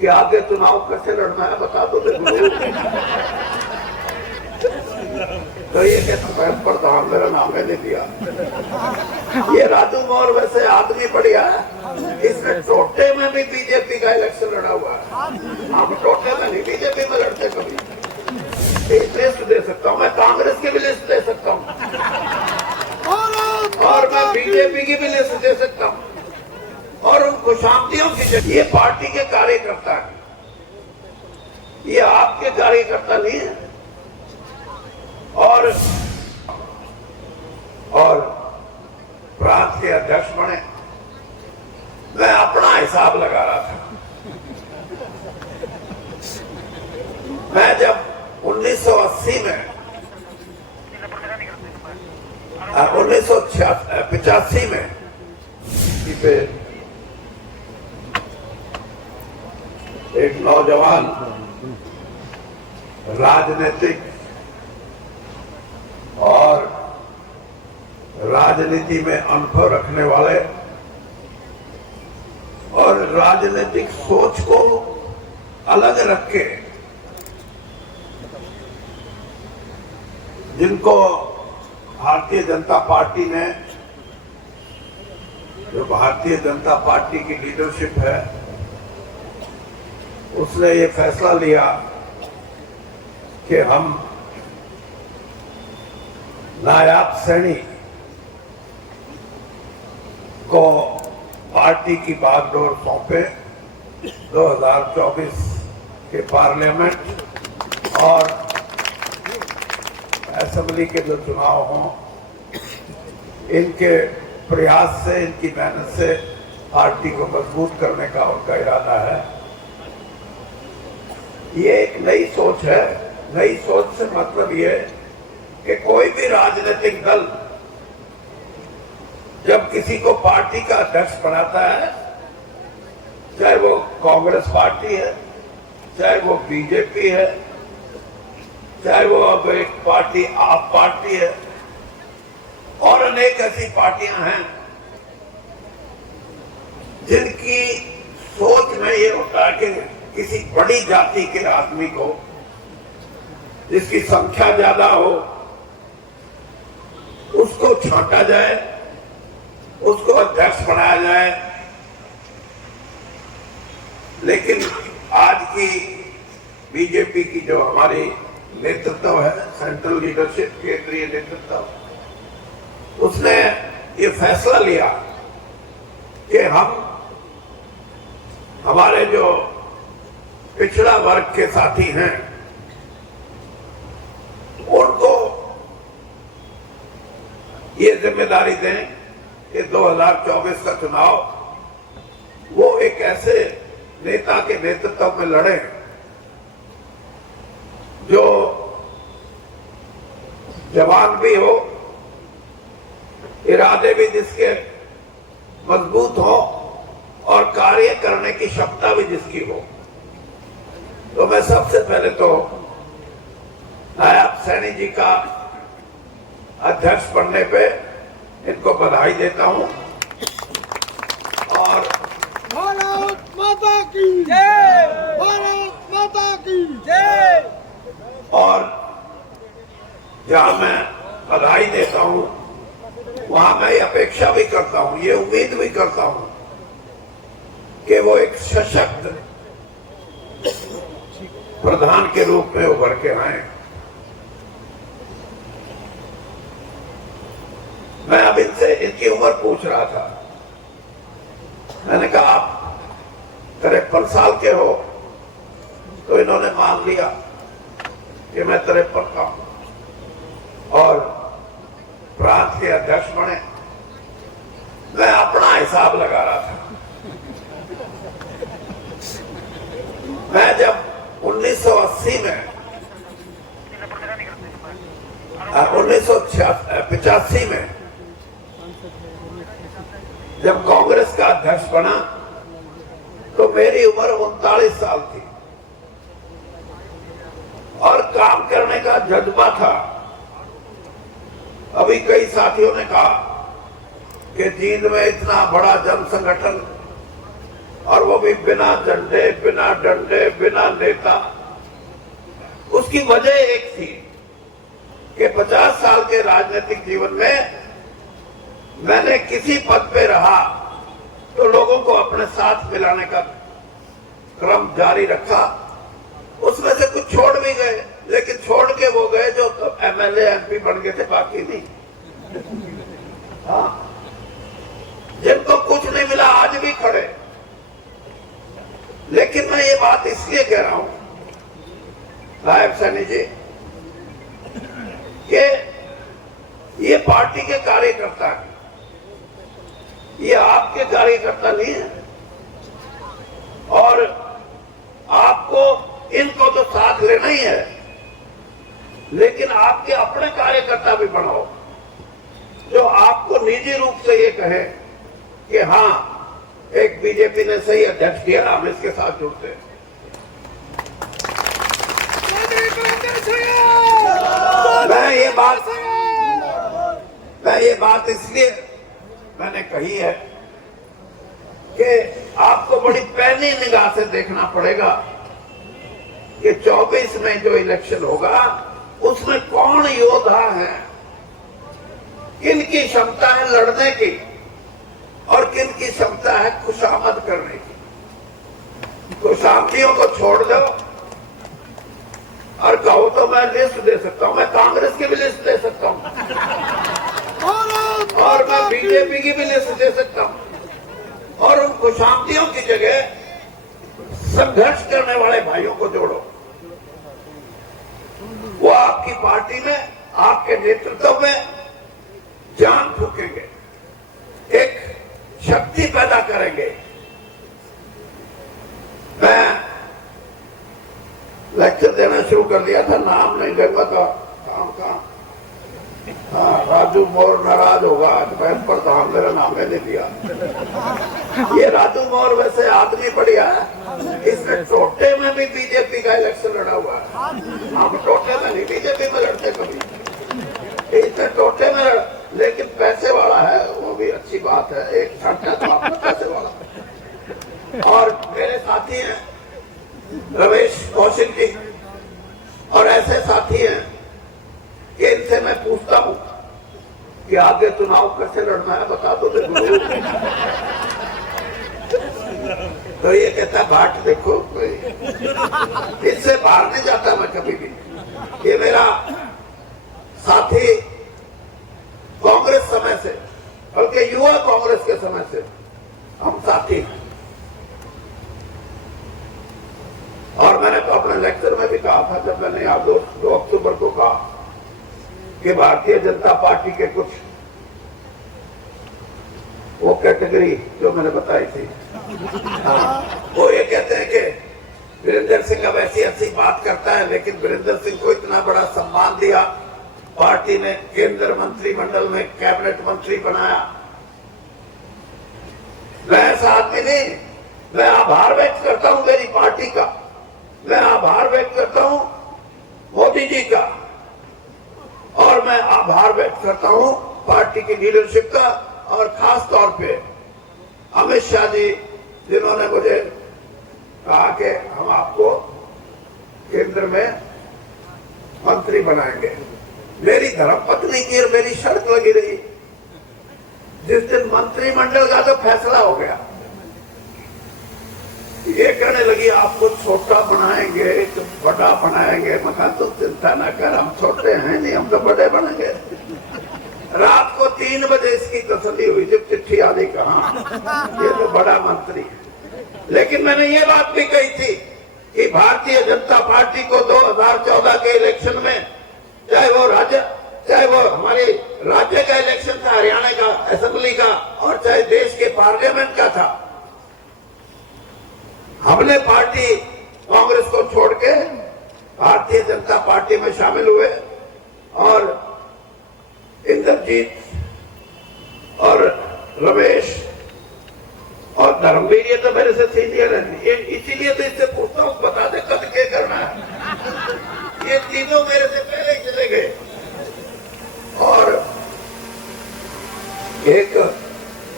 कि आगे चुनाव कैसे लड़ना है बता दो गुरु। तो ये कहता प्रधान मेरा नाम है नहीं दिया। ये राजू मौर्य वैसे आदमी बढ़िया है, इसने टोटे में भी बीजेपी का इलेक्शन लड़ा हुआ है। हम टोटे में नहीं बीजेपी में लड़ते कभी। एक लिस्ट दे सकता हूँ मैं, कांग्रेस की भी लिस्ट दे सकता हूँ और मैं बीजेपी की भी लिस्ट दे सकता हूँ और उन खुशामदियों की। ये पार्टी के कार्यकर्ता है, ये आपके कार्यकर्ता नहीं है। और प्रांत के अध्यक्ष बने, मैं अपना हिसाब लगा रहा था। मैं जब 1980 में 1985 में पे एक नौजवान राजनीतिक और राजनीति में अनुभव रखने वाले और राजनीतिक सोच को अलग रख के जिनको भारतीय जनता पार्टी ने, जो भारतीय जनता पार्टी की लीडरशिप है, उसने ये फैसला लिया कि हम नायब सैनी को पार्टी की बागडोर सौंपे 2024 के पार्लियामेंट और असेंबली के जो चुनाव हों, इनके प्रयास से, इनकी मेहनत से पार्टी को मजबूत करने का उनका इरादा है। ये एक नई सोच है। नई सोच से मतलब ये कि कोई भी राजनीतिक दल जब किसी को पार्टी का अध्यक्ष बनाता है, चाहे वो कांग्रेस पार्टी है, चाहे वो बीजेपी है, चाहे वो अब एक पार्टी आप पार्टी है और अनेक ऐसी पार्टियां हैं जिनकी सोच में ये होता है कि किसी बड़ी जाति के आदमी को, जिसकी संख्या ज्यादा हो, उसको छांटा जाए, उसको अध्यक्ष बनाया जाए। लेकिन आज की बीजेपी की जो हमारी नेतृत्व है, सेंट्रल लीडरशिप, केंद्रीय नेतृत्व, उसने ये फैसला लिया कि हम हमारे जो पिछड़ा वर्ग के साथी हैं उनको ये जिम्मेदारी दें कि 2024 का चुनाव वो एक ऐसे नेता के नेतृत्व में लड़े जो जवान भी हो, इरादे भी जिसके मजबूत हो और कार्य करने की क्षमता भी जिसकी हो। तो मैं सबसे पहले तो नायब सैनी जी का अध्यक्ष बनने पे इनको बधाई देता हूं और भारत माता की जय, भारत माता की जय। और जहां मैं बधाई देता हूं वहां मैं अपेक्षा भी करता हूं, ये उम्मीद भी करता हूं कि वो एक सशक्त प्रधान के रूप में उभर के आए। मैं अब इनसे इनकी उम्र पूछ रहा था। मैंने कहा आप 53 साल के हो, तो इन्होंने मान लिया कि मैं 53 का हूं और प्रांत के अध्यक्ष बने। मैं अपना हिसाब लगा रहा था। मैं जब 1980 में 1985 में जब कांग्रेस का अध्यक्ष बना तो मेरी उम्र 39 साल थी और काम करने का जज्बा था। अभी कई साथियों ने कहा कि जींद में इतना बड़ा जन संगठन और वो भी बिना झंडे, बिना डंडे, बिना नेता। उसकी वजह एक थी कि 50 साल के राजनीतिक जीवन में मैंने किसी पद पे रहा तो लोगों को अपने साथ मिलाने का क्रम जारी रखा। उसमें से कुछ छोड़ भी गए, लेकिन छोड़ के वो गए जो तो एमएलए एमपी बन गए थे, बाकी नहीं। हाँ, जिनको कुछ नहीं मिला आज भी खड़े। लेकिन मैं ये बात इसलिए कह रहा हूं नायब सैनी जी कि ये पार्टी के कार्यकर्ता है, ये आपके कार्यकर्ता नहीं है। और आपको इनको तो साथ लेना ही है, लेकिन आपके अपने कार्यकर्ता भी बनाओ जो आपको निजी रूप से ये कहे कि हाँ, एक बीजेपी ने सही अध्यक्ष किया, हम इसके साथ जुड़ते हैं। मैं ये बात इसलिए मैंने कही है कि आपको बड़ी पैनी निगाह से देखना पड़ेगा कि 24 में जो इलेक्शन होगा उसमें कौन योद्धा है, किन की क्षमता है लड़ने की और किन की क्षमता है खुशामद करने की। खुशामदियों को छोड़ दो और कहो तो मैं लिस्ट दे सकता हूं, मैं कांग्रेस की भी लिस्ट दे सकता हूं और मैं बीजेपी की भी लिस्ट दे सकता हूं। और उन खुशामदियों की जगह संघर्ष करने वाले भाइयों को जोड़ो। वो आपकी पार्टी में, आपके नेतृत्व में जान फूकेंगे, एक शक्ति पैदा करेंगे। मैं लेक्चर देना शुरू कर दिया था, नाम नहीं लूंगा तो काम का। हाँ, राजू मोर नाराज होगा आज मैं पर, तो हम मेरा नाम नहीं दिया। ये राजू मोर वैसे आदमी बढ़िया है, इसने टोटे में भी बीजेपी का इलेक्शन लड़ा हुआ है। हम टोटे में नहीं बीजेपी में लड़ते कभी, इसने टोटे में लड़ा, लेकिन पैसे वाला है, वो भी अच्छी बात है। एक छाटा तो आपका पैसे वाला। और मेरे साथी हैं रमेश कौशिक जी, और ऐसे साथी हैं कि इनसे मैं पूछता हूं कि आगे चुनाव कैसे लड़ना है बता दो गुरु। तो ये कहता भाट देखो, इससे बाहर नहीं जाता मैं कभी भी। ये मेरा साथी कांग्रेस समय से, बल्कि युवा कांग्रेस के समय से हम साथी हैं। और मैंने तो अपने लेक्चर में भी कहा था, जब मैंने यहाँ 2 अक्टूबर को कहा कि भारतीय जनता पार्टी के कुछ वो कैटेगरी जो मैंने बताई थी, वो ये कहते हैं कि वीरेंद्र सिंह अब ऐसी बात करता है, लेकिन वीरेंद्र सिंह को इतना बड़ा सम्मान दिया पार्टी ने, केंद्र मंत्रिमंडल में कैबिनेट मंत्री बनाया। मैं ऐसा आदमी नहीं, मैं आभार व्यक्त करता हूं मेरी पार्टी का, मैं आभार व्यक्त करता हूं मोदी जी का, और मैं आभार व्यक्त करता हूं पार्टी की लीडरशिप का, और खास तौर पे अमित शाह जी, जिन्होंने मुझे कहा कि हम आपको केंद्र में मंत्री बनाएंगे। मेरी धर्मपत्नी की और मेरी शर्त लगी रही। जिस दिन मंत्रिमंडल का तो फैसला हो गया, ये कहने लगी आपको छोटा बनाएंगे तो बड़ा बनाएंगे। मैं कहा तो चिंता ना कर, हम छोटे हैं नहीं, हम तो बड़े बनेंगे। रात को 3 बजे इसकी तसल्ली हुई जब चिट्ठी आनी, कहा ये तो बड़ा मंत्री है। लेकिन मैंने ये बात भी कही थी कि भारतीय जनता पार्टी को 2014 के इलेक्शन में, चाहे वो हमारे राज्य का इलेक्शन था, हरियाणा का असेंबली का, और चाहे देश के पार्लियामेंट का था, हमने पार्टी कांग्रेस को छोड़ के भारतीय जनता पार्टी में शामिल हुए। और इंद्रजीत और रमेश और धर्मवीर ये तो मेरे से सीनियर है, इसीलिए तो इससे पूछता हूं बता दे कद के करना है। ये तीनों मेरे से पहले ही चले गए। और एक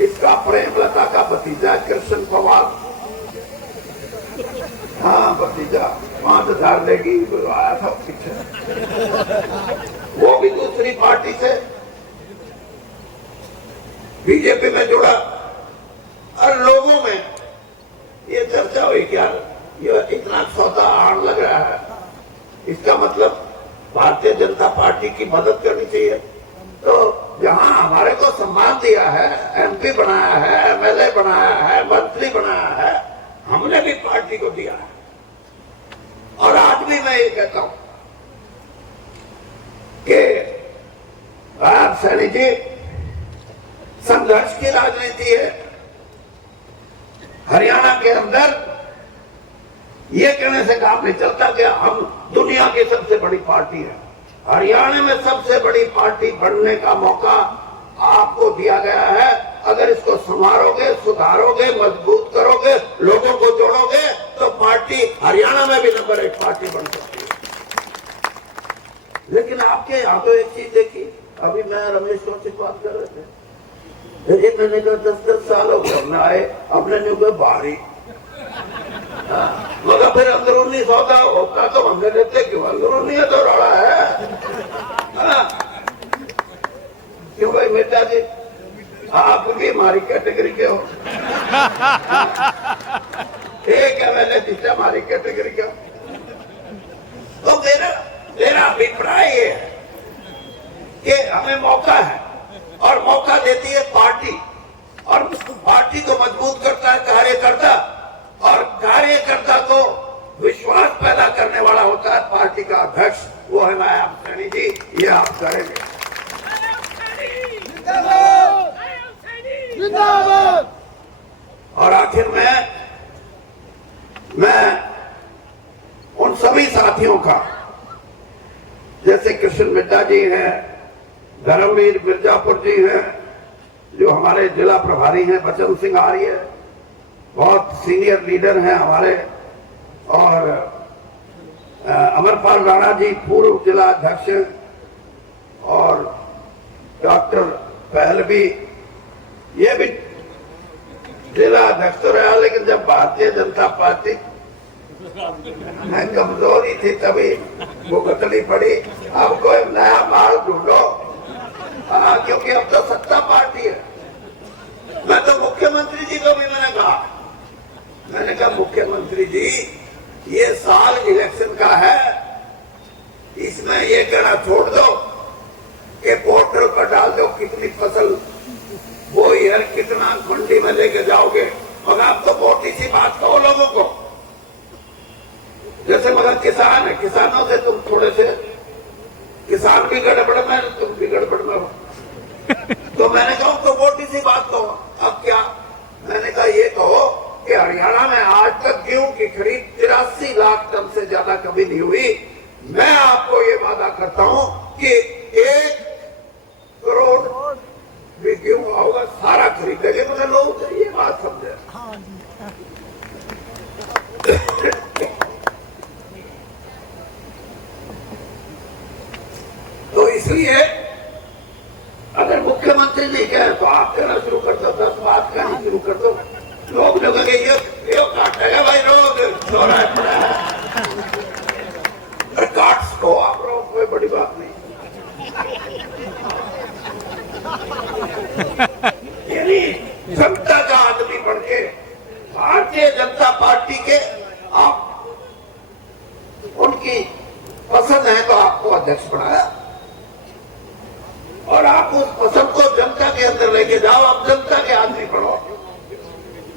इसका प्रेमलता का भतीजा कृष्ण पवार, हाँ भतीजा 5,000 लेगी, वो आया था पीछे, वो भी दूसरी पार्टी से बीजेपी में जुड़ा। और लोगों में ये चर्चा हुई क्या ये इतना सौदा आड़ लग रहा है, इसका मतलब भारतीय जनता पार्टी की मदद करनी चाहिए। तो जहां हमारे को सम्मान दिया है, एमपी बनाया है, एमएलए बनाया है, मंत्री बनाया है, हमने भी पार्टी को दिया है। और आज भी मैं ये कहता हूं कि सैनी जी, संघर्ष की राजनीति है। हरियाणा के अंदर ये कहने से काम नहीं चलता कि हम दुनिया की सबसे बड़ी पार्टी है। हरियाणा में सबसे बड़ी पार्टी बनने का मौका आपको दिया गया है। अगर इसको संवारोगे, सुधारोगे, मजबूत करोगे, लोगों को जोड़ोगे, तो पार्टी हरियाणा में भी नंबर 1 पार्टी बन सकती है। लेकिन आपके यहाँ तो एक चीज देखी, अभी मैं रमेश से बात कर रहे थे, एक महीने का 10-10 साल हो गए हमने आए, अपने न्यू के बाहरी, मगर फिर अंदरूनी सौदा होता तो हमने देते क्यों, अंदरूनी है तो रौला है। क्यों भाई मिर्जा जी, आप भी हमारी कैटेगरी के हो, ठीक है, मैंने जितना हमारी कैटेगरी के हो। तो मेरा अभिप्राय ये है कि हमें मौका है, और मौका देती है पार्टी, और पार्टी को मजबूत करता है कार्यकर्ता, और कार्यकर्ता को विश्वास पैदा करने वाला होता है पार्टी का अध्यक्ष, वो है नायब सैनी जी। ये आप करेंगे। जिंदाबाद। और आखिर में मैं उन सभी साथियों का, जैसे कृष्ण मिड्डा जी हैं, धर्मवीर मिर्जापुर जी हैं, जो हमारे जिला प्रभारी हैं, बचन सिंह आर्य बहुत सीनियर लीडर हैं हमारे, और अमरपाल राणा जी पूर्व जिला अध्यक्ष, और डॉक्टर पहलवी ये भी जिला अध्यक्ष तो रहा, लेकिन जब भारतीय जनता पार्टी में कमजोरी थी तभी वो गतली पड़ी। अब कोई नया माल ढूंढो, क्योंकि अब तो सत्ता पार्टी है। मैं तो मुख्यमंत्री जी को भी मैंने कहा मुख्यमंत्री जी, ये साल इलेक्शन का है, इसमें ये कहना छोड़ दो कि पोर्टल पर डाल दो कितनी फसल बोई है, कितना मंडी में लेके जाओगे, मगर आप तो मोटी सी बात कहो लोगों को। जैसे मगर किसान है, किसानों से तुम थोड़े से, किसान भी गड़बड़ में, तुम भी गड़बड़ में हो। तो मैंने कहा तो मोटी सी बात कहो। अब क्या, मैंने कहा ये कहो कि हरियाणा में आज तक गेहूं की खरीद 83 लाख टन से ज्यादा कभी नहीं हुई। मैं आपको ये वादा करता हूं कि 1 करोड़ भी गेहूं होगा, सारा खरीदेंगे, मगर लोग ये बात समझे। तो इसलिए अगर मुख्यमंत्री नहीं कहे तो आप कहना शुरू कर दो, 10 बात कहनी शुरू कर दो, लोग कहेंगे ये काटेगा भाई, रोज चौराहे पड़ा है, काट को आप लोग, कोई बड़ी बात नहीं। यानी जनता का आदमी बन के भारतीय जनता पार्टी के आप उनकी पसंद है तो आपको अध्यक्ष बनाया, और आप उस पसंद को जनता के अंदर लेके जाओ, आप जनता के आदमी बनो।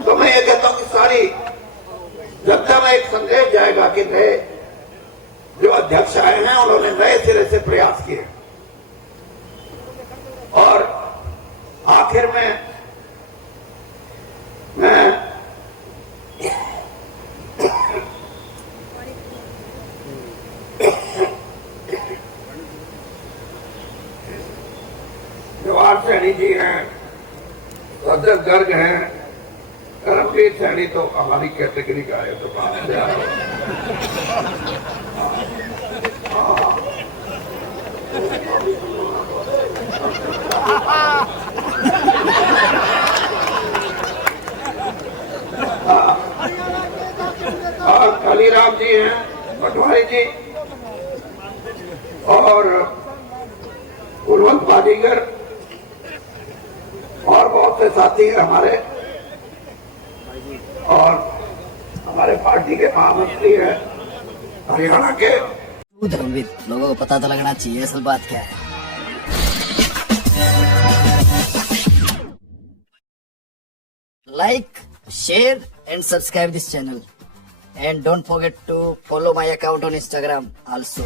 तो मैं ये कहता हूं कि सारी जनता में एक संदेश जाएगा कि नए जो अध्यक्ष आए हैं उन्होंने नए सिरे से प्रयास किए। और आखिर में मैं जवाहर सैनी जी हैं, सज्जन गर्ग हैं, करमवीर सैनी तो हमारी कैटेगरी का है, तो बात से हनीराम जी हैं, पटवारी जी और कुलवंत बाजीगर और बहुत से साथी हैं हमारे, और हमारे पार्टी के महामंत्री हैं हरियाणा के। धर्मवीर, लोगों को पता तो लगना चाहिए असल बात क्या है। Like, share and subscribe this channel, and don't forget to follow my account on Instagram also.